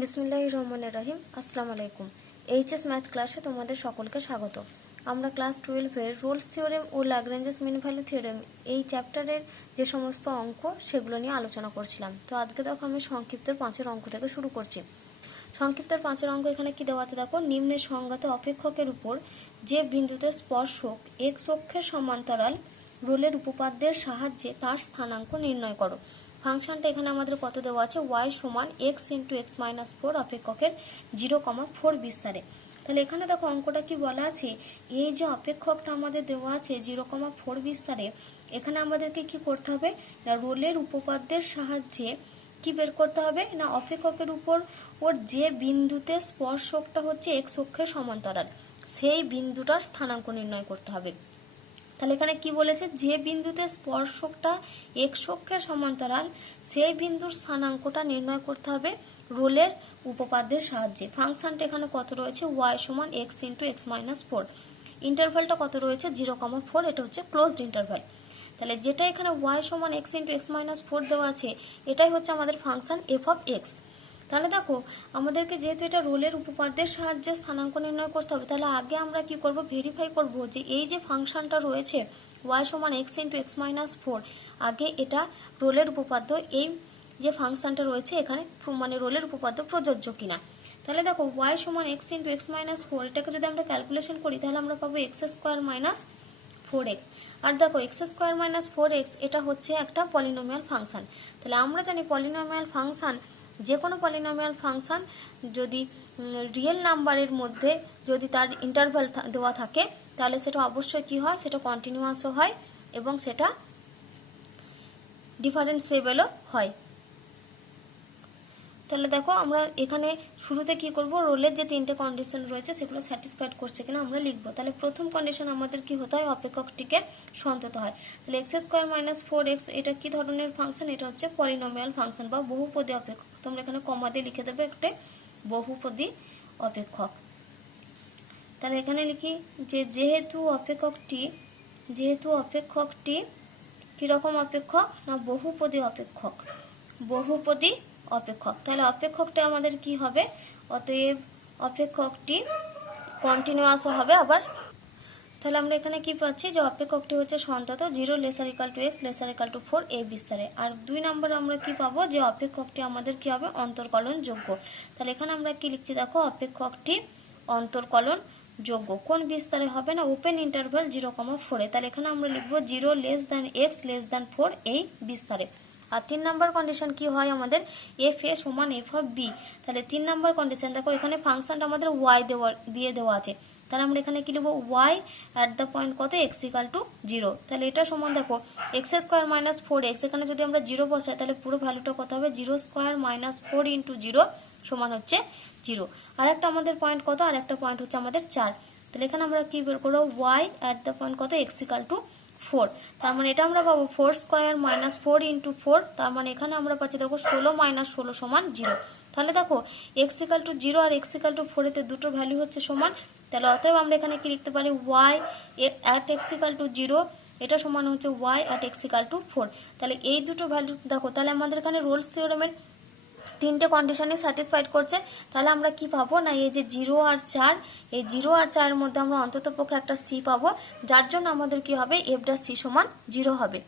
বিসমিল্লাহির রহমানির রহিম। আসসালামু আলাইকুম। এইচএস ম্যাথ ক্লাসে তোমাদের সকলকে স্বাগত। আমরা ক্লাস 12-এর রোলস থিওরেম ও ল্যাগ্রেঞ্জেস মিন ভ্যালু থিওরেম এই চ্যাপ্টারের যে সমস্ত অঙ্ক সেগুলো নিয়ে আলোচনা করছিলাম। তো আজকে দেখো আমি সংক্ষিপ্তের 5-এর অঙ্ক থেকে শুরু করছি। সংক্ষিপ্তের 5-এর অঙ্ক এখানে কি দেওয়া আছে দেখো, নিম্নের সংজ্ঞাত অপেক্ষকের উপর যে বিন্দুতে স্পর্শক এক্স অক্ষের সমান্তরাল রোলের উপপাদ্যের সাহায্যে তার স্থানাঙ্ক নির্ণয় করো। ফাংশনটা এখানে আমাদের কত দেওয়া আছে, y সমান x ইন্টু এক্স মাইনাস 4 অপেক্ষকের 0,4 বিস্তারে। তাহলে এখানে দেখো অঙ্কটা কি বলা আছে, এই যে অপেক্ষকটা আমাদের দেওয়া আছে 0,4 বিস্তারে, এখানে আমাদেরকে কি করতে হবে না, রোলের উপপাদ্যের সাহায্যে কি বের করতে হবে না, অপেক্ষকের উপর ওর যে বিন্দুতে স্পর্শকটা হচ্ছে এক্স অক্ষের সমান্তরাল সেই বিন্দুটার স্থানাঙ্ক নির্ণয় করতে হবে। তাহলে এখানে কি বলেছে, যে বিন্দুতে স্পর্শকটা এক্স অক্ষের সমান্তরাল সেই বিন্দুর স্থানাঙ্কটা নির্ণয় করতে হবে রোলের উপপাদ্যের সাহায্যে। ফাংশনটা এখানে কত রয়েছে, y সমান এক্স ইন্টু এক্স মাইনাস 4, ইন্টারভ্যালটা কত রয়েছে 0,4, এটা হচ্ছে ক্লোজড ইন্টারভ্যাল। তাহলে যেটা এখানে y সমান এক্স ইন্টু এক্স মাইনাস 4 দেওয়া আছে, এটাই হচ্ছে আমাদের ফাংশন এফ অফ এক্স। তাহলে দেখো আমাদেরকে যেহেতু এটা রোলের উপপাদ্যের সাহায্যে স্থানাঙ্ক নির্ণয় করতে হবে, তাহলে আগে আমরা কি করব, ভেরিফাই করব যে এই যে ফাংশনটা রয়েছে y সমান এক্স ইন্টু এক্স মাইনাস 4, আগে এটা রোলের উপপাদ্য, এই যে ফাংশনটা রয়েছে এখানে মানে রোলের উপপাদ্য প্রযোজ্য কিনা। তাহলে দেখো y সমান এক্স ইন্টু এক্স মাইনাস 4, এটাকে যদি আমরা ক্যালকুলেশন করি তাহলে আমরা পাবো এক্স স্কোয়ার মাইনাস 4x। আর দেখো এক্স স্কোয়ার মাইনাস 4x এটা হচ্ছে একটা পলিনোমিয়াল ফাংশন। তাহলে আমরা জানি পলিনোমিয়াল ফাংশন, যে কোনো পলিনোমিয়াল ফাংশন যদি রিয়েল নাম্বারের মধ্যে যদি তার ইন্টারভ্যাল দেওয়া থাকে তাহলে সেটা অবশ্যই কি হয়, সেটা কন্টিনিউয়াসও হয় এবং সেটা ডিফারেন্সিয়েবলও হয়। তাহলে দেখো আমরা এখানে শুরুতে কি করব, রোলের যে তিনটে কন্ডিশন রয়েছে সেগুলো স্যাটিসফাইড করছে কিনা আমরা লিখবো। তাহলে প্রথম কন্ডিশন আমাদের কি হতে হয়, অপেক্ষকটিকে সন্তত হয়। তাহলে এক্স স্কোয়ার মাইনাস 4x এটা কি ধরনের ফাংশন, এটা হচ্ছে পলিনোমিয়াল ফাংশন বা বহুপদী অপেক্ষক। তোমরা এখানে কমা দিয়ে লিখে দেবে একটা বহুপদী অপেক্ষক। তাহলে এখানে লিখি যে যেহেতু অপেক্ষকটি কীরকম অপেক্ষক না, বহুপদী অপেক্ষক, বহুপদী অপেক্ষক। তাহলে অপেক্ষকটা আমাদের কি হবে, অতএব অপেক্ষকটি কন্টিনিউয়াস হবে আবার। তাহলে আমরা এখানে কি পাচ্ছি যে অপেক্ষকটি হচ্ছে সন্তত 0 lesser equal to x lesser equal to 4 এই বিস্তারে। আর 2 নম্বরে আমরা কি পাবো, যে অপেক্ষকটি আমাদের কি হবে, অন্তর্কলন যোগ্য। তাহলে এখানে আমরা কি লিখছি দেখো, অপেক্ষকটি অন্তর্কলন যোগ্য কোন বিস্তারে হবে না, ওপেন ইন্টারভ্যাল 0,4। তাহলে এখানে আমরা লিখবো 0 less than x less than 4 এই বিস্তারে। আর 3 নম্বর কন্ডিশন কি হয় আমাদের, এফ এ সমান এফ অফ বি। তাহলে 3 নম্বর কন্ডিশন দেখো এখানে ফাংশনটা আমাদের ওয়াই দিয়ে দেওয়া আছে। তাহলে আমরা এখানে কি লিখবো, ওয়াই অ্যাট দ্য পয়েন্ট কত, এক্স ইকাল টু 0। তাহলে এটা সমান দেখো এক্স স্কোয়ার মাইনাস 4x, এখানে যদি আমরা 0 বসাই তাহলে পুরো ভ্যালুটা কত হবে, 0 স্কোয়ার মাইনাস 4 ইন্টু 0 সমান হচ্ছে 0। আর একটা আমাদের পয়েন্ট কত, আর একটা পয়েন্ট হচ্ছে আমাদের 4। তাহলে এখানে আমরা কি বের করবো, ওয়াই অ্যাট দ্য পয়েন্ট কত, এক্স ইকাল টু 4। তার মানে এটা আমরা পাবো 4 স্কোয়ার মাইনাস 4 ইন্টু 4, তার মানে এখানে আমরা পাচ্ছি দেখো 16 মাইনাস 16 সমান 0। তাহলে দেখো এক্স ইকাল টু 0 আর এক্স ইকাল টু 4 দুটো ভ্যালু হচ্ছে সমান। তাহলে অতএব আমরা এখানে কি লিখতে পারি, y at x equal to 0 এটা সমান হচ্ছে y at x equal to 4। তাহলে এই দুটো ভ্যালু দেখো, তাহলে আমাদের এখানে রোলস থিওরেমের তিনটে কন্ডিশনে স্যাটিসফাইড করছে। তাহলে আমরা কি পাবো না, এই যে 0 আর 4, এই 0 আর 4 এর মধ্যে আমরা অন্তত পক্ষে একটা সি পাবো, যার জন্য আমাদের কি হবে, এফ ডা সি সমান 0 হবে।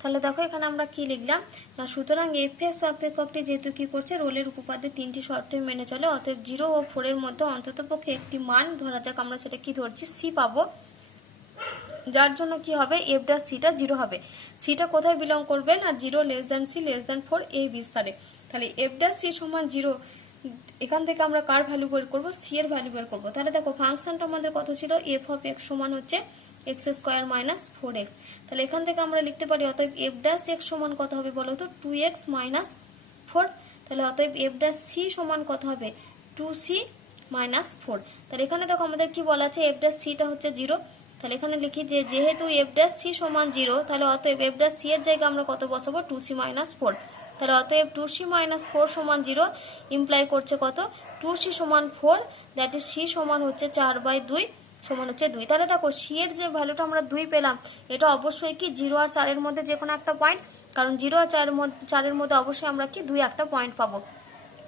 তাহলে দেখো এখানে আমরা কি লিখলাম না, সুতরাং এফ এস অপেক্ষকটি যেহেতু কি করছে, রোলের উপপাদ্যে 3টি শর্তে মেনে চলে, অতএব 0 ও 4 এর মধ্যে অন্তত পক্ষে একটি মান, ধরা যাক আমরা সেটা কি ধরছি, সি পাবো, যার জন্য কি হবে, এফ ডা সিটা 0 হবে। সিটা কোথায় বিলং করবে না, 0 less than c less than 4 এই বিস্তারে। তাহলে এফ ডা সি সমান 0, এখান থেকে আমরা কার ভ্যালু বের করবো, সি এর ভ্যালু বের করবো। তাহলে দেখো ফাংশনটা আমাদের কত ছিল, এফ অফ এক্স সমান হচ্ছে এক্স স্কোয়ার মাইনাস 4x। তাহলে এখান থেকে আমরা লিখতে পারি অতএব এফ ড্যাশ এক্স সমান কত হবে বলো তো, 2x মাইনাস 4। তাহলে অতএব এফ ড্যাশ সি সমান কত হবে, 2c মাইনাস 4। তাহলে এখানে দেখো আমাদের কি বলা আছে, এফ ড্যাশ সিটা হচ্ছে 0। তাহলে এখানে লিখি যে যেহেতু এফ ড্যাশ সি সমান 0, তাহলে অতএব এফ ড্যাশ সি এর জায়গায় আমরা কত বসাবো, 2c মাইনাস 4। তাহলে অতএব 2c মাইনাস 4 সমান 0 ইমপ্লাই করছে কত, 2c সমান 4, দ্যাট ইজ সি সমান হচ্ছে 4/2 সমান হচ্ছে 2। তাহলে দেখো সি এর যে ভ্যালুটা আমরা 2 পেলাম, এটা অবশ্যই কি 0 আর 4 এর মধ্যে যে কোনো একটা পয়েন্ট, কারণ 0 আর 4 এর মধ্যে অবশ্যই আমরা কি 2 একটা পয়েন্ট পাবো।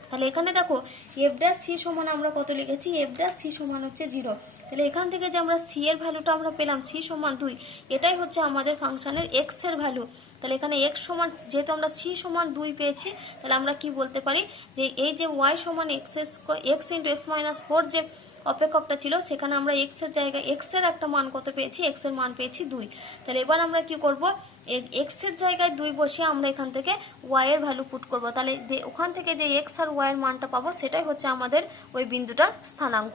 তাহলে এখানে দেখো এফ ড্যাশ সি সমান আমরা কত লিখেছি, এফ ড্যাশ সি সমান হচ্ছে 0। তাহলে এখান থেকে যে আমরা সি এর ভ্যালুটা আমরা পেলাম সি সমান 2, এটাই হচ্ছে আমাদের ফাংশনের এক্স এর ভ্যালু। তাহলে এখানে এক্স সমান, যেহেতু আমরা সি সমান 2 পেয়েছি, তাহলে আমরা কি বলতে পারি যে এই যে ওয়াই সমান এক্স ইন্টু এক্স মাইনাস 4 যে অপেক্ষকটা ছিল, সেখানে আমরা এক্স এর জায়গায় এক্স এর একটা মান কত পেয়েছি, এক্স এর মান পেয়েছি 2। তাহলে এবার আমরা কি করব, এক্স এর জায়গায় 2 বসিয়ে আমরা এখান থেকে ওয়াই এর ভ্যালু পুট করব। তাহলে ওখান থেকে যে এক্স আর ওয়াই এর মানটা পাবো সেটাই হচ্ছে আমাদের ওই বিন্দুটার স্থানাঙ্ক।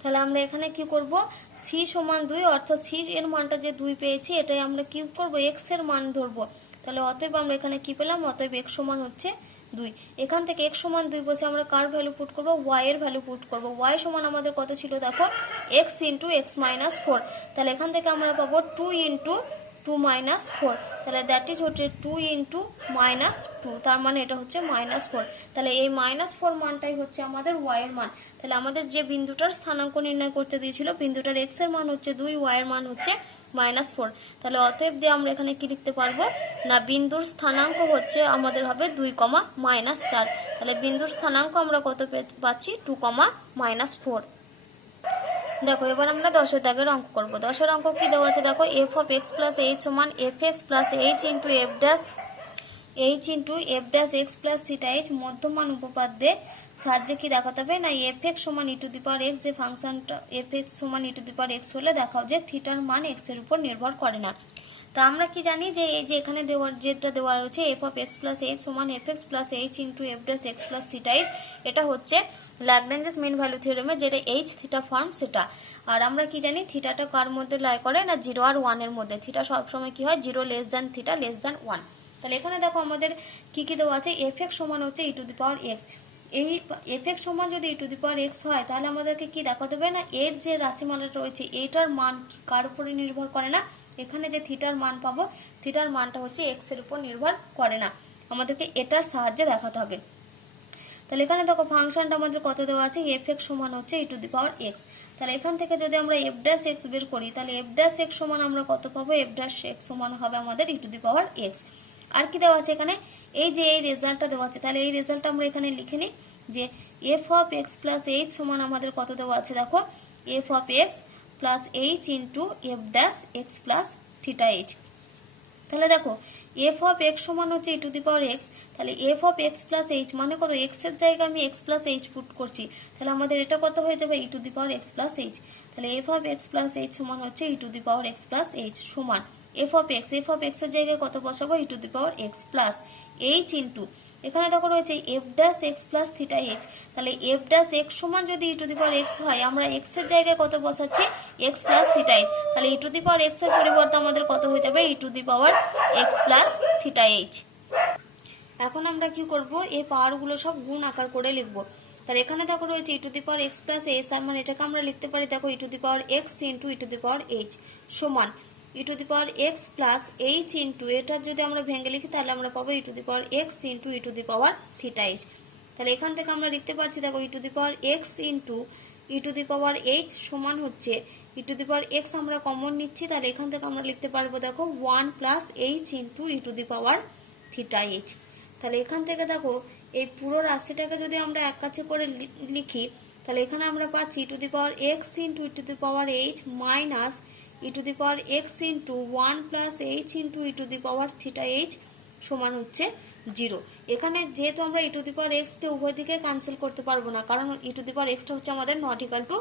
তাহলে আমরা এখানে কি করব, সি সমান 2 অর্থাৎ সি এর মানটা যে 2 পেয়েছি, এটাই আমরা কি করব, এক্স এর মান ধরবো। তাহলে অতএব আমরা এখানে কি পেলাম, অতএব এক্স সমান হচ্ছে 2। এখান থেকে এক্স সমান 2 বসে আমরা কার ভ্যালু পুট করব, ওয়াই এর ভ্যালু পুট করব। ওয়াই সমান আমাদের কত ছিল দেখো, এক্স ইন্টু এক্স মাইনাস 4। তাহলে এখান থেকে আমরা পাবো 2 ইন্টু 2 মাইনাস 4। তাহলে দ্যাট ইজ হচ্ছে 2 ইন্টু মাইনাস 2, তার মানে এটা হচ্ছে -4। তাহলে এই -4 মানটাই হচ্ছে আমাদের ওয়াই এর মান। তাহলে আমাদের যে বিন্দুটার স্থানাঙ্ক নির্ণয় করতে দিয়েছিল, বিন্দুটার এক্স এর মান হচ্ছে 2, ওয়াই এর মান হচ্ছে -4। তাহলে অতএব দিয়ে আমরা এখানে কি লিখতে পারবো না, বিন্দুর স্থানাঙ্ক হচ্ছে আমাদের হবে 2, -4। তাহলে বিন্দুর স্থানাঙ্ক আমরা কত পাচ্ছি, 2, -4। দেখো এবার আমরা 10 দাগের অঙ্ক করব। 10 অঙ্ক কি দেওয়া আছে দেখো, f of x plus h সমান f x plus h into f dash x plus theta h মধ্যমান উপপাদ্যে সাহায্যে কি দেখাতে হবে না, এফ এক্স সমান e to the power x, যে ফাংশনটা এফ এক্স সমান e to the power x হলে দেখাও যে থিটার মান এক্স এর উপর নির্ভর করে না। তা আমরা কি জানি যে এই যে এখানে যেটা দেওয়া রয়েছে f of x plus h সমান f x plus h into f dash x plus theta h, এটা হচ্ছে ল্যাগ্রাঞ্জেস মিন ভ্যালু থিওরেমে যেটা এইচ থিটা ফর্ম সেটা। আর আমরা কি জানি থিটাটা কার মধ্যে লাই করে না, 0 আর 1 এর মধ্যে। থিটা সবসময় কি হয়, 0 less than theta less than 1। তাহলে এখানে দেখো আমাদের কি কি দেওয়া আছে, এফ এক্স সমান হচ্ছে e to the power x. এই এফ এক্স সমান যদি ই টু দি পাওয়ার এক্স হয়, তাহলে আমাদেরকে কি দেখাতে হবে না, এর যে রাশিমালাটা রয়েছে এটার মান কার উপরে নির্ভর করে না, এখানে যে থিটার মান পাবো থিটার মানটা হচ্ছে এক্স এর উপর নির্ভর করে না, আমাদেরকে এটার সাহায্যে দেখাতে হবে। তাহলে এখানে দেখো ফাংশনটা আমাদের কত দেওয়া আছে, এফ এক্স সমান হচ্ছে e to the power x. তাহলে এখান থেকে যদি আমরা এফ ড্যাশ এক্স বের করি, তাহলে এফ ড্যাশ এক্স সমান আমরা কত পাবো, এফ ড্যাশ এক্স সমান হবে আমাদের ই টু দি পাওয়ার এক্স। আর কি দেওয়া আছে এখানে, এই যে এই রেজাল্টটা দেওয়া আছে, তাহলে এই রেজাল্টটা আমরা এখানে লিখে নিই যে F of x plus h সমান আমাদের কত দেওয়া আছে দেখো, f of x plus h into f dash x plus theta h. তাহলে দেখো এফ অফ এক্স সমান হচ্ছে e to the power x, তাহলে f of x plus H মানে কত, এক্স এর জায়গায় আমি এক্স প্লাস এইচ পুট করছি, তাহলে আমাদের এটা কত হয়ে যাবে, e to the power x plus h. তাহলে f of x plus h সমান হচ্ছে e to the power x plus h সমান এফ অফ এক্স এর জায়গায় কত বসাবো, e to the power x plus h into এখানে দেখো রয়েছে f dash x plus theta h. তাহলে এফ ড্যাশ এক্স সমান যদি ই টু দি পাওয়ার এক্স হয়, আমরা এক্স এর জায়গায় কত বসাচ্ছি, এক্স প্লাস থিটা এইচ। তাহলে ই টু দি পাওয়ার এক্স এর পরিবর্তে আমাদের কত হয়ে যাবে, e to the power x plus theta h. এখন আমরা কি করব, এই পাওয়ারগুলো সব গুণ আকার করে লিখব। তাহলে এখানে দেখো রয়েছে e to the power x plus h, তার মানে এটাকে আমরা লিখতে পারি দেখো e to the power x into e to the power h সমান e to the power x plus h into, এটা যদি আমরা ভেঙে লিখি তাহলে আমরা পাবো e to the power x into e to the power theta h. তাহলে এখান থেকে আমরা লিখতে পারছি দেখো e to the power x into e to the power h সমান হচ্ছে e to the power x আমরা কমন নিচ্ছি, তাহলে এখান থেকে আমরা লিখতে পারবো দেখো 1 plus h into e to the power theta h. তাহলে এখান থেকে দেখো এই পুরো রাশিটাকে যদি আমরা এক কাছে করে লিখি, তাহলে এখানে আমরা পাচ্ছি e to the power x into e to the power h minus e to the power x into 1 plus h into e to the power theta h সমান হচ্ছে 0। এখানে যেহেতু আমরা ই টু দি পাওয়ার এক্সকে উভয় দিকে ক্যান্সেল করতে পারবো না, কারণ ই টু দি পাওয়ার এক্সটা হচ্ছে আমাদের নট ইকাল টু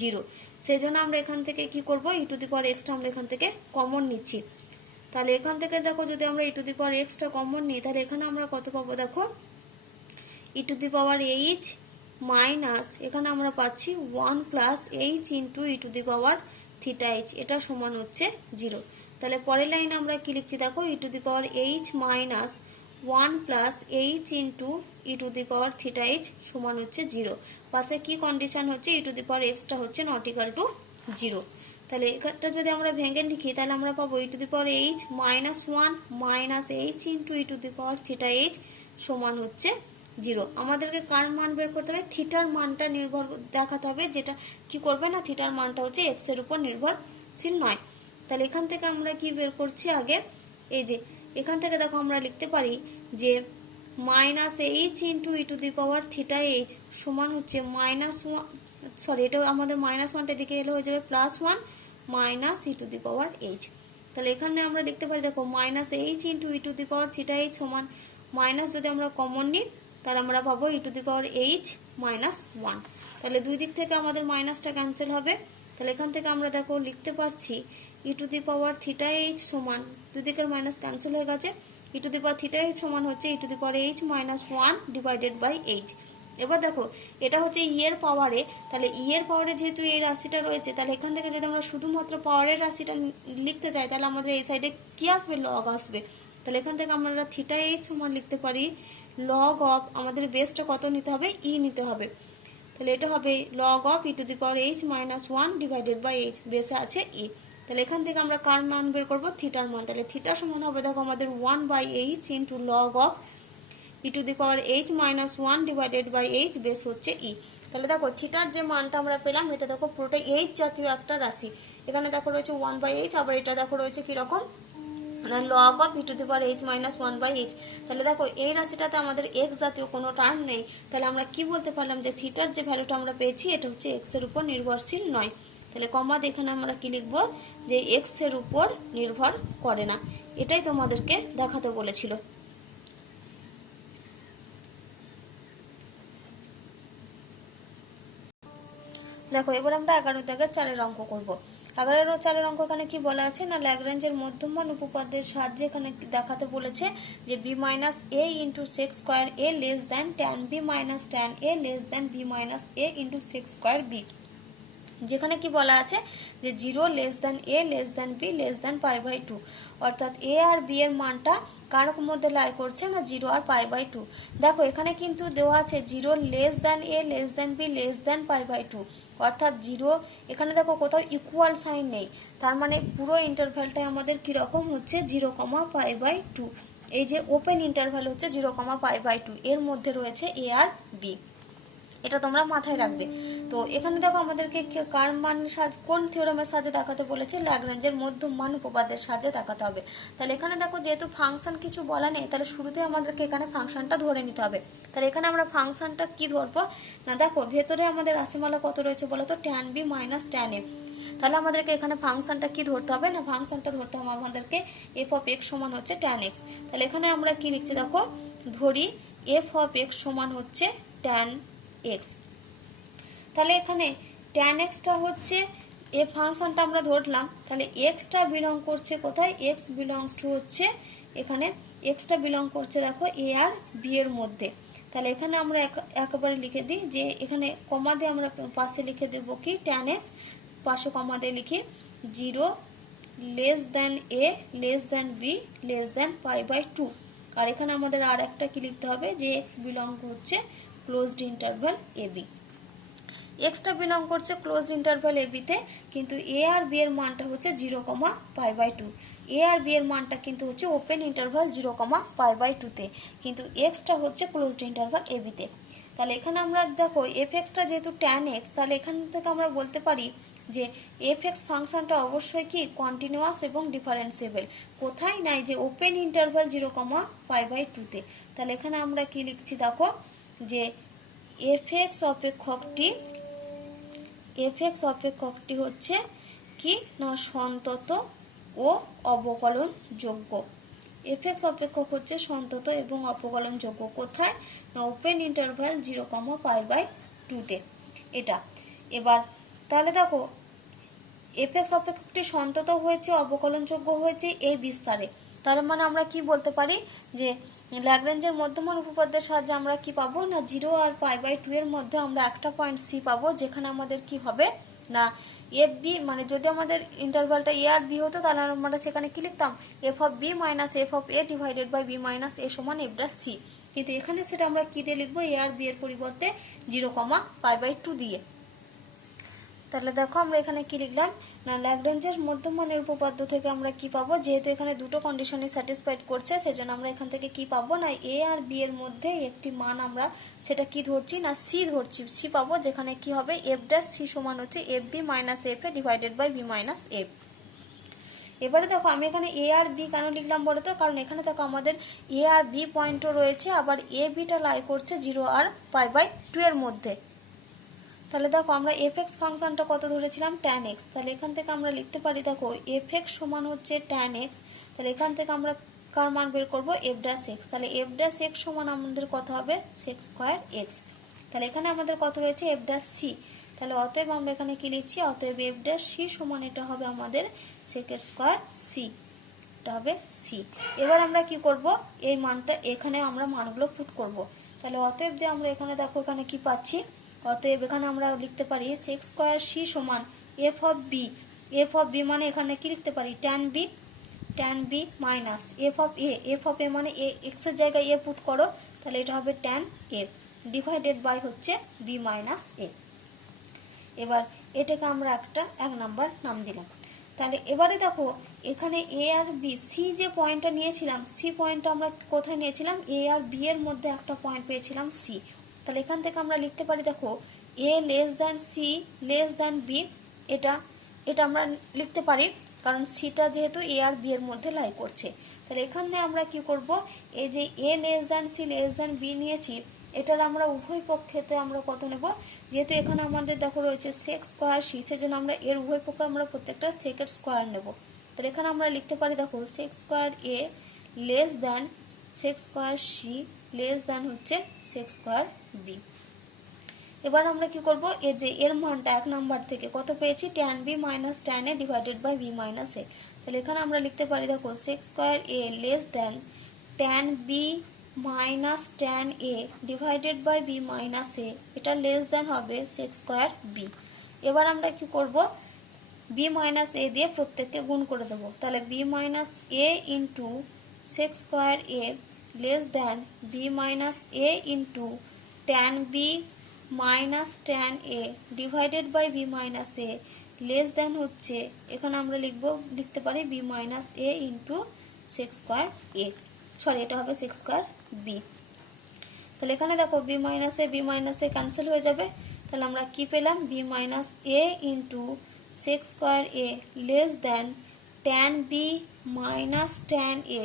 0, সেই জন্য আমরা এখান থেকে কি করব, ই টু দি পাওয়ার এক্সটা আমরা এখান থেকে কমন নিচ্ছি। তাহলে এখান থেকে দেখো যদি আমরা ই টু দি পাওয়ার এক্সটা কমন নিই, তাহলে এখানে আমরা কত পাবো দেখো, e to the power h minus এখানে আমরা পাচ্ছি 1 plus h into e to the power theta h, এটা সমান হচ্ছে 0। তাহলে পরের লাইনে আমরা কি লিখছি দেখো, e to the power h minus 1 plus h into e to the power theta h সমান হচ্ছে 0। পাশে কি কন্ডিশন হচ্ছে, ই টু দি পাওয়ার এক্সটা হচ্ছে নট ইকাল টু 0। তাহলে এটা যদি আমরা ভেঙে লিখি, তাহলে আমরা পাবো e to the power h minus 1 minus h into e to the power theta h সমান হচ্ছে 0। আমাদেরকে কার মান বের করতে হবে, থিটার মানটা নির্ভর দেখাতে হবে, যেটা কি করবে না, থিটার মানটা হচ্ছে এক্স এর উপর নির্ভরশীল নয়। তাহলে এখান থেকে আমরা কি বের করছি আগে, এই যে এখান থেকে দেখো আমরা লিখতে পারি যে minus h into e to the power theta h সমান হচ্ছে মাইনাস ওয়ান, সরি এটা আমাদের মাইনাস ওয়ানটার দিকে এলে হয়ে যাবে plus one minus e to the power h. তাহলে এখানে আমরা লিখতে পারি, দেখো minus h into e to the power theta h সমান মাইনাস যদি আমরা কমন নিই তাহলে আমরা পাবো e to the power h minus one. তাহলে দুই দিক থেকে আমাদের মাইনাসটা ক্যান্সেল হবে। তাহলে এখান থেকে আমরা দেখো লিখতে পারছি e to the power theta h সমান, দুই দিকের মাইনাস ক্যান্সেল হয়ে গেছে, e to the power theta h সমান হচ্ছে e to the power h minus one divided by h. এবার দেখো এটা হচ্ছে ই এর পাওয়ারে, তাহলে ই এর পাওয়ারে যেহেতু এই রাশিটা রয়েছে, তাহলে এখান থেকে যদি আমরা শুধুমাত্র পাওয়ারের রাশিটা লিখতে চাই তাহলে আমাদের এই সাইডে কি আসবে, লগ আসবে। তাহলে এখান থেকে আমরা থিটা এইচ সমান লিখতে পারি লগ অফ, আমাদের বেসটা কত নিতে হবে, ই নিতে হবে। তাহলে এটা হবে log of e to the power h minus one divided by h, বেসে আছে ই। তাহলে এখান থেকে আমরা কার মান বের করবো, থিটার মান। তাহলে থিটা সমান হবে দেখো আমাদের one by h into log of e to the power h minus one divided by h, base হচ্ছে ই। তাহলে দেখো থিটার যে মানটা আমরা পেলাম এটা দেখো পুরোটা এইচ জাতীয় একটা রাশি, এখানে দেখো রয়েছে ওয়ান বাই এইচ, আবার এটা দেখো রয়েছে কিরকম log of e to the power h minus one by h. তাহলে দেখো এই রাশিটাতে আমাদের এক্স জাতীয় কোনো টার্ম নেই, তাহলে আমরা কি বলতে পারলাম যে থিটার যে ভ্যালুটা আমরা পেয়েছি এটা হচ্ছে এক্স এর উপর নির্ভরশীল নয়। তাহলে কমা এখানে আমরা কি লিখবো, যে এক্স এর উপর নির্ভর করে না, এটাই তোমাদেরকে দেখাতে বলেছিল। দেখো এবার আমরা 11 দাগের 4 অঙ্ক করব। 11 ও 4 অঙ্ক এখানে কি বলা আছে না, ল্যাগ্রেঞ্জের মধ্যমান উপপাদ্যের সাহায্যে এখানে দেখাতে বলেছে যে b minus a into sec square a less than tan b minus tan a less than b minus a into sec square b, যেখানে কি বলা আছে যে 0 less than a less than b less than pi by two, অর্থাৎ a আর b এর মানটা কার মধ্যে লাই করছে না 0 আর পাই বাই টু। দেখো এখানে কিন্তু দেওয়া আছে 0 less than a less than b less than pi by two, অর্থাৎ 0 এখানে দেখো কোথাও ইকুয়াল সাইন নেই, তার মানে পুরো ইন্টারভ্যালটাই আমাদের কীরকম হচ্ছে 0, পাই বাই টু। এই যে ওপেন ইন্টারভ্যাল হচ্ছে 0, পাই বাই টু, এর মধ্যে রয়েছে এ আর বি, এটা তোমরা মাথায় রাখবে। তো এখানে দেখো আমাদেরকে কার মান কোন থিওরেমের সাহায্যে দেখাতে বলেছে, ল্যাগ্রেঞ্জের মধ্যমান উপপাদ্যের সাহায্যে দেখাতে হবে। তাহলে এখানে দেখো যেহেতু ফাংশন কিছু বলা নেই, তাহলে শুরুতে আমাদেরকে এখানে ফাংশনটা ধরে নিতে হবে। তাহলে এখানে আমরা ফাংশনটা কি ধরবো না, দেখো ভেতরে আমাদের রাশিমালা কত রয়েছে বলো তো, tan b minus tan a. তাহলে আমাদেরকে এখানে ফাংশনটা কি ধরতে হবে না, ফাংশনটা ধরতে হবে আমাদেরকে এফ অফ এক্স সমান হচ্ছে ট্যান এক্স। তাহলে এখানে আমরা কি লিখছি দেখো, ধরি এফ অফ এক্স সমান হচ্ছে ট্যান এক্স। তাহলে এখানে ট্যান এক্সটা হচ্ছে এ ফাংশনটা আমরা ধরলাম, তাহলে এক্সটা বিলং করছে কোথায়, এক্স বিলংস টু হচ্ছে এখানে এক্সটা বিলং করছে দেখো এ আর বি এর মধ্যে। তাহলে এখানে আমরা একেবারে লিখে দিই যে এখানে কমা দিয়ে আমরা পাশে লিখে দেবো কি ট্যান এক্স, পাশে কমা দিয়ে লিখি 0 less than a less than b less than pi by two. আর এখানে আমাদের আর একটা কি লিখতে হবে যে এক্স বিলং হচ্ছে ক্লোজড ইন্টারভ্যাল এ বি, এক্সটা বিলং করছে ক্লোজড ইন্টারভ্যাল এ বিতে, কিন্তু এ আর বি এর মানটা হচ্ছে 0, পাই বাই টু। এ আর বি এর মানটা কিন্তু হচ্ছে ওপেন ইন্টারভ্যাল 0, পাই বাই টুতে, কিন্তু এক্সটা হচ্ছে ক্লোজড ইন্টারভ্যাল এ বিতে। তাহলে এখানে আমরা দেখো এফ এক্সটা যেহেতু ট্যান এক্স, তাহলে এখান থেকে আমরা বলতে পারি যে এফ এক্স ফাংশনটা অবশ্যই কি কন্টিনিউয়াস এবং ডিফারেন্সিয়েবল, কোথায় নাই যে ওপেন ইন্টারভ্যাল 0, পাই বাই টুতে। তাহলে এখানে আমরা কি লিখছি দেখো যে এফ এক্স অপেক্ষকটি হচ্ছে কি না সন্তত ও অবকলন যোগ্য। এফ এক্স অপেক্ষক হচ্ছে সন্তত এবং অবকলন যোগ্য কোথায় না ওপেন ইন্টারভ্যাল 0, পাই বাই টুতে, এটা। এবার তাহলে দেখো এফ এক্স অপেক্ষকটি সন্তত হয়েছে অবকলনযোগ্য হয়েছে এই বিস্তারে, তার মানে আমরা কি বলতে পারি যে ল্যাগ্রেঞ্জের মধ্যমান উপপাদ্যের সাহায্যে আমরা কি পাবো না 0 আর পাই বাই টু এর মধ্যে আমরা একটা পয়েন্ট সি পাবো, যেখানে আমাদের কি হবে না এফ বি, মানে যদি আমাদের ইন্টারভ্যালটা এ আর বি হতো তাহলে আমরা সেখানে কি লিখতাম f of b minus f of a divided by b minus a সমান এফ ড্যাশ সি, কিন্তু এখানে সেটা আমরা কি দিয়ে লিখবো এ আর বি এর পরিবর্তে 0, পাই বাই টু দিয়ে। তাহলে দেখো আমরা এখানে কি লিখলাম না ল্যাগ্রেঞ্জের মধ্যমানের উপপাদ্য থেকে আমরা কি পাবো, যেহেতু এখানে দুটো কন্ডিশনে স্যাটিসফাইড করছে সেজন্য আমরা এখান থেকে কি পাবো না এ আর বি এর মধ্যে একটি মান আমরা সেটা কি ধরছি না সি ধরছি, সি পাবো, যেখানে কি হবে এফ ড্যাশ সি সমান হচ্ছে f b minus f a divided by b minus f. এবারে দেখো আমি এখানে এ আর বি কেন লিখলাম বলো তো, কারণ এখানে দেখো আমাদের এ আর বি পয়েন্টও রয়েছে, আবার এ বিটা লাই করছে 0 আর π/2 এর মধ্যে। তাহলে দেখো আমরা এফ এক্স ফাংশনটা কত ধরেছিলাম, tan x। তাহলে এখান থেকে আমরা লিখতে পারি দেখো এফ এক্স সমান হচ্ছে tan x। তাহলে এখান থেকে আমরা কার মান বের করবো, এফ ড্যাশ এক্স। তাহলে এফ ড্যাশ এক্স সমান আমাদের কত হবে, সেক স্কোয়ার এক্স। তাহলে এখানে আমাদের কত রয়েছে, এফ ড্যাশ সি। তাহলে অতএব আমরা এখানে কি লিখছি, অতএব এফ ড্যাশ সি সমান এটা হবে আমাদের সেকেন্ড স্কোয়ার সি, এটা হবে সি। এবার আমরা কি করব, এই মানটা এখানে আমরা মানগুলো পুট করব। তাহলে অতএব দিয়ে আমরা এখানে দেখো এখানে কি পাচ্ছি, অতএব এখানে আমরা লিখতে পারি সেক স্কোয়ার সি সমান f of b. F of b মানে এখানে কি লিখতে পারি, tan b minus f of a. F of a মানে এ, এক্সের জায়গায় এ পুট করো, তাহলে এটা হবে ট্যান এ ডিভাইডেড বাই হচ্ছে বি মাইনাস এ। এবার এটাকে আমরা একটা 1 নাম্বার নাম দিলাম। তাহলে এবারে দেখো এখানে এ আর বি, সি যে পয়েন্টটা নিয়েছিলাম, সি পয়েন্টটা আমরা কোথায় নিয়েছিলাম, এ আর বি এর মধ্যে একটা পয়েন্ট পেয়েছিলাম সি। তাহলে এখান থেকে আমরা লিখতে পারি দেখো a less than c less than b. এটা আমরা লিখতে পারি কারণ সিটা যেহেতু এ আর বি এর মধ্যে লাই করছে। তাহলে এখানে আমরা কি করব, এই যে a less than c less than b নিয়েছি, এটার আমরা উভয় পক্ষেতে আমরা কত নেব, যেহেতু এখানে আমাদের দেখো রয়েছে সেক স্কোয়ার সি, সেজন্য আমরা এর উভয় পক্ষে আমরা প্রত্যেকটা সেকের স্কোয়ার নেব। তাহলে এখানে আমরা লিখতে পারি দেখো sec square a less than sec square c less than হচ্ছে সেক স্কোয়ার বি। এবার আমরা কি করব, এর যে এর মানটা 1 নাম্বার থেকে কত পেয়েছি, tan b minus tan a divided by b minus a. তাহলে এখানে আমরা লিখতে পারি দেখো sec square a less than tan b minus tan a divided by b minus a, এটা লেস দ্যান হবে সেক স্কোয়ার বি। এবার আমরা কি করব, বি মাইনাস এ দিয়ে প্রত্যেককে গুণ করে দেবো। তাহলে b minus a into sec square a less than b minus a into tan b minus tan a divided by b minus a less than হচ্ছে, এখানে আমরা লিখতে পারি b minus a into sec square a, sorry এটা হবে sec square B. তাহলে এখানে দেখো বি মাইনাস এ ক্যান্সেল হয়ে যাবে। তাহলে আমরা কি পেলাম, b minus a into sec square a less than tan b minus tan a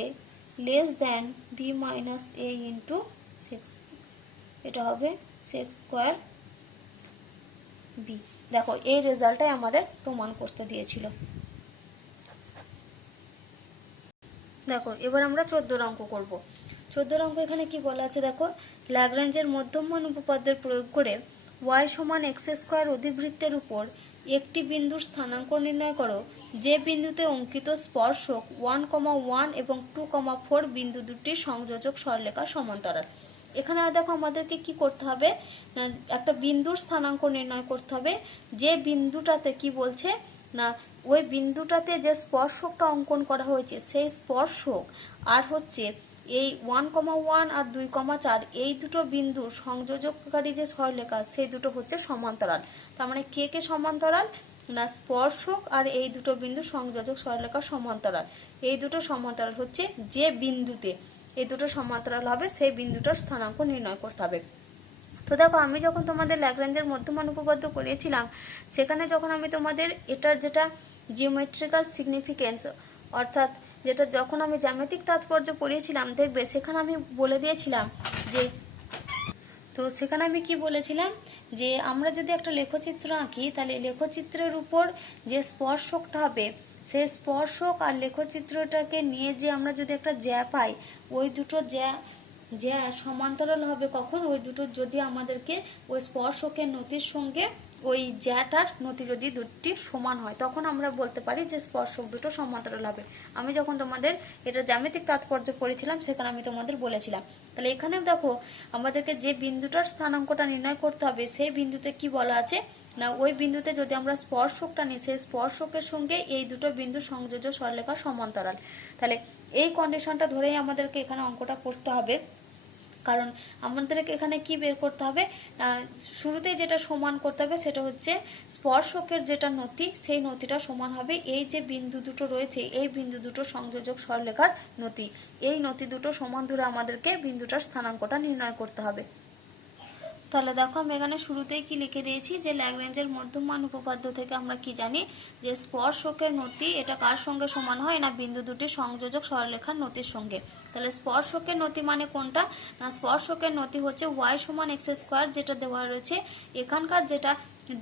less than b minus a into sec, এটা হবে সেক স্কোয়ার বি। দেখো এই রেজাল্টটাই আমাদের প্রমাণ করতে দিয়েছিল। দেখো এবার আমরা 14 অঙ্ক করব। 14 অঙ্ক এখানে কি বলা আছে দেখো, ল্যাগ্রাঞ্জের মধ্যমান উপপাদ্যের প্রয়োগ করে y সমান এক্স স্কোয়ার অধিবৃত্তের উপর একটি বিন্দুর স্থানাঙ্ক নির্ণয় করো, যে বিন্দুতে অঙ্কিত স্পর্শক 1,1 এবং 2,4 বিন্দু দুটির সংযোজক সরলরেখা সমান্তরাল। এখানে দেখো আমাদেরকে কি করতে হবে, একটা বিন্দুর স্থানাঙ্ক নির্ণয় করতে হবে, যে বিন্দুটাতে কি বলছে না, ওই বিন্দুটাতে যে স্পর্শকটা অঙ্কন করা হয়েছে সেই স্পর্শক আর হচ্ছে এই 1,1 আর 2,4 এই দুটো বিন্দুর সংযোজককারী যে সরলরেখা সেই দুটো হচ্ছে সমান্তরাল। তার মানে কে কে সমান্তরাল, না স্পর্শক আর এই দুটো বিন্দু সংযোজক সরলরেখা সমান্তরাল। এই দুটো সমান্তরাল হচ্ছে যে বিন্দুতে এই দুটো সমান্তরাল হবে সেই বিন্দুটার স্থানাঙ্ক নির্ণয় করতে হবে। তো দেখো আমি যখন তোমাদের ল্যাগ্রাঞ্জের মধ্যমান উপপাদ্য করেছিলাম, সেখানে যখন আমি তোমাদের এটার যেটা জিওমেট্রিক্যাল সিগনিফিকেন্স অর্থাৎ যেটা যখন আমি জ্যামিতিক তাৎপর্য পড়িয়েছিলাম, দেখবে সেখানে আমি বলে দিয়েছিলাম যে, তো সেখানে আমি কি বলেছিলাম যে আমরা যদি একটা লেখচিত্র আঁকি, তাহলে লেখচিত্রের উপর যে স্পর্শকটা হবে সেই স্পর্শক আর লেখচিত্রটাকে নিয়ে যে আমরা যদি একটা জ্যা পাই, ওই দুটো জ্যা সমান্তরাল হবে কখন, ওই দুটো যদি আমাদেরকে ওই স্পর্শকের নতির সঙ্গে ওই জ্যাটার নতি যদি দুটি সমান হয়, তখন আমরা বলতে পারি যে স্পর্শক দুটো সমান্তরাল হবে। আমি যখন তোমাদের এটা জ্যামিতিক তাৎপর্য পড়েছিলাম সেখানে আমি তোমাদের বলেছিলাম। তাহলে এখানে দেখো আমাদেরকে যে বিন্দুটার স্থানাঙ্কটা নির্ণয় করতে হবে সেই বিন্দুতে কি বলা আছে না, ওই বিন্দুতে যদি আমরা স্পর্শকটা নিই সেই স্পর্শকের সঙ্গে এই দুটো বিন্দু সংযোজক সরলরেখা সমান্তরাল। তাহলে এই কন্ডিশনটা ধরেই আমাদেরকে এখানে অঙ্কটা করতে হবে, কারণ আমাদেরকে এখানে কি বের করতে হবে, শুরুতেই যেটা সমান করতে হবে সেটা হচ্ছে স্পর্শকের যেটা নতি সেই নতিটা সমান হবে এই যে বিন্দু দুটো রয়েছে এই বিন্দু দুটো সংযোজক সরলরেখার নতি। এই নতি দুটো সমান ধরে আমাদেরকে বিন্দুটার স্থানাঙ্কটা নির্ণয় করতে হবে। তাহলে দেখো আমি এখানে শুরুতেই কি লিখে দিয়েছি যে ল্যাগ্রেঞ্জের মধ্যমান উপপাদ্য থেকে আমরা কি জানি যে স্পর্শকের নতি এটা কার সঙ্গে সমান হয় না বিন্দু দুটির সংযোজক সরলরেখার নতির সঙ্গে। তাহলে স্পর্শকের নতি মানে কোনটা না স্পর্শকের নতি হচ্ছে y সমান x স্কোয়ার যেটা দেওয়া রয়েছে এখানকার যেটা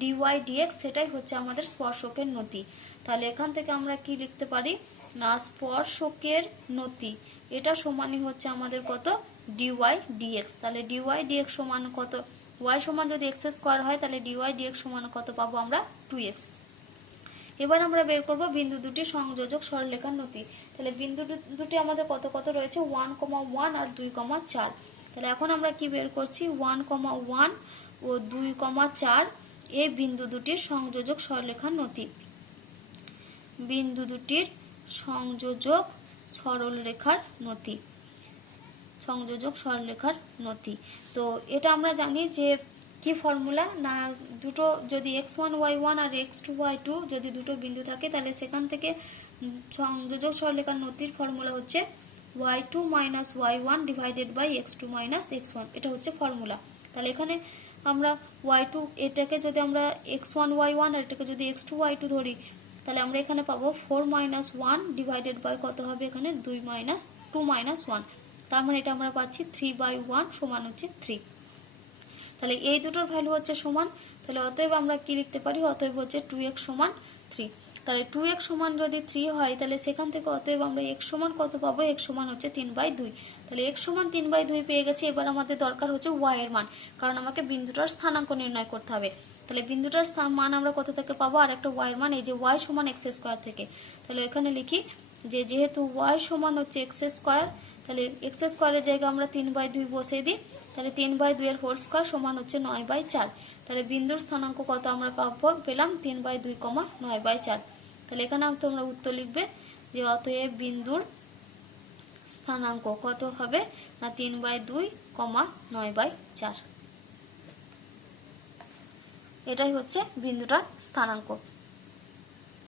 dy dx সেটাই হচ্ছে আমাদের স্পর্শকের নতি। তাহলে এখান থেকে আমরা কি লিখতে পারি না স্পর্শকের নতি এটা সমানই হচ্ছে আমাদের কত dy dx। তাহলে dy dx সমান কত y সমান যদি x স্কোয়ার হয় তাহলে dy dx সমান কত পাবো আমরা 2x। এবার আমরা বের করব বিন্দু দুটি সংযোজক সরলরেখার নতি। তাহলে বিন্দু দুটি আমাদের কত কত রয়েছে 1,1 আর 2,4। তাহলে এখন আমরা কি বের করছি 1,1 ও 2,4 এই বিন্দু দুটির সংযোজক সরলরেখার নতি। বিন্দু দুটির সংযোজক সরলরেখার নতি সংযোজক সরলরেখার নতি। তো এটা আমরা জানি যে কি ফর্মুলা না দুটো যদি x1 y1 আর x2 y2 যদি দুটো বিন্দু থাকে তাহলে সেখান থেকে সংযোজক সরলরেখার নতির ফর্মুলা হচ্ছে y2 minus y1 divided by x2 minus x1 এটা হচ্ছে ফর্মুলা। তাহলে এখানে আমরা y2 এটাকে যদি আমরা x1 y1 আর এটাকে যদি x2 y2 ধরি তাহলে আমরা এখানে পাবো 4 মাইনাস 1 ডিভাইডেড বাই কত হবে এখানে 2 মাইনাস 1 তার মানে এটা আমরা পাচ্ছি 3/1 সমান হচ্ছে 3। তাহলে এই দুটোর ভ্যালু হচ্ছে সমান। তাহলে অতএব আমরা কি লিখতে পারি অতএব হচ্ছে 2x সমান 3। তাহলে 2x সমান যদি 3 হয় তাহলে সেখান থেকে অতএব আমরা x সমান কত পাবো x সমান হচ্ছে 3/2। তাহলে x সমান 3/2 পেয়ে গেছে। এবার আমাদের দরকার হচ্ছে y এর মান কারণ আমাকে বিন্দুটার স্থানাঙ্ক নির্ণয় করতে হবে। তাহলে বিন্দুটার মান আমরা কত থেকে পাবো আর একটা y এর মান এই যে y সমান x স্কয়ার থেকে। তাহলে এখানে লিখি যে যেহেতু y সমান হচ্ছে x স্কয়ার তাহলে x স্কয়ারের জায়গায় আমরা 3/2 বসিয়ে দিই। তাহলে 3/2 এর হোল স্কয়ার সমান হচ্ছে 9/4। তাহলে বিন্দুর স্থানাঙ্ক কত আমরা পেলাম 3/2, 9/4। তাহলে এখানে তোমরা উত্তর লিখবে যে অতএব বিন্দুর স্থানাঙ্ক কত হবে না 3/2, 9/4। এটাই হচ্ছে বিন্দুটার স্থানাঙ্ক।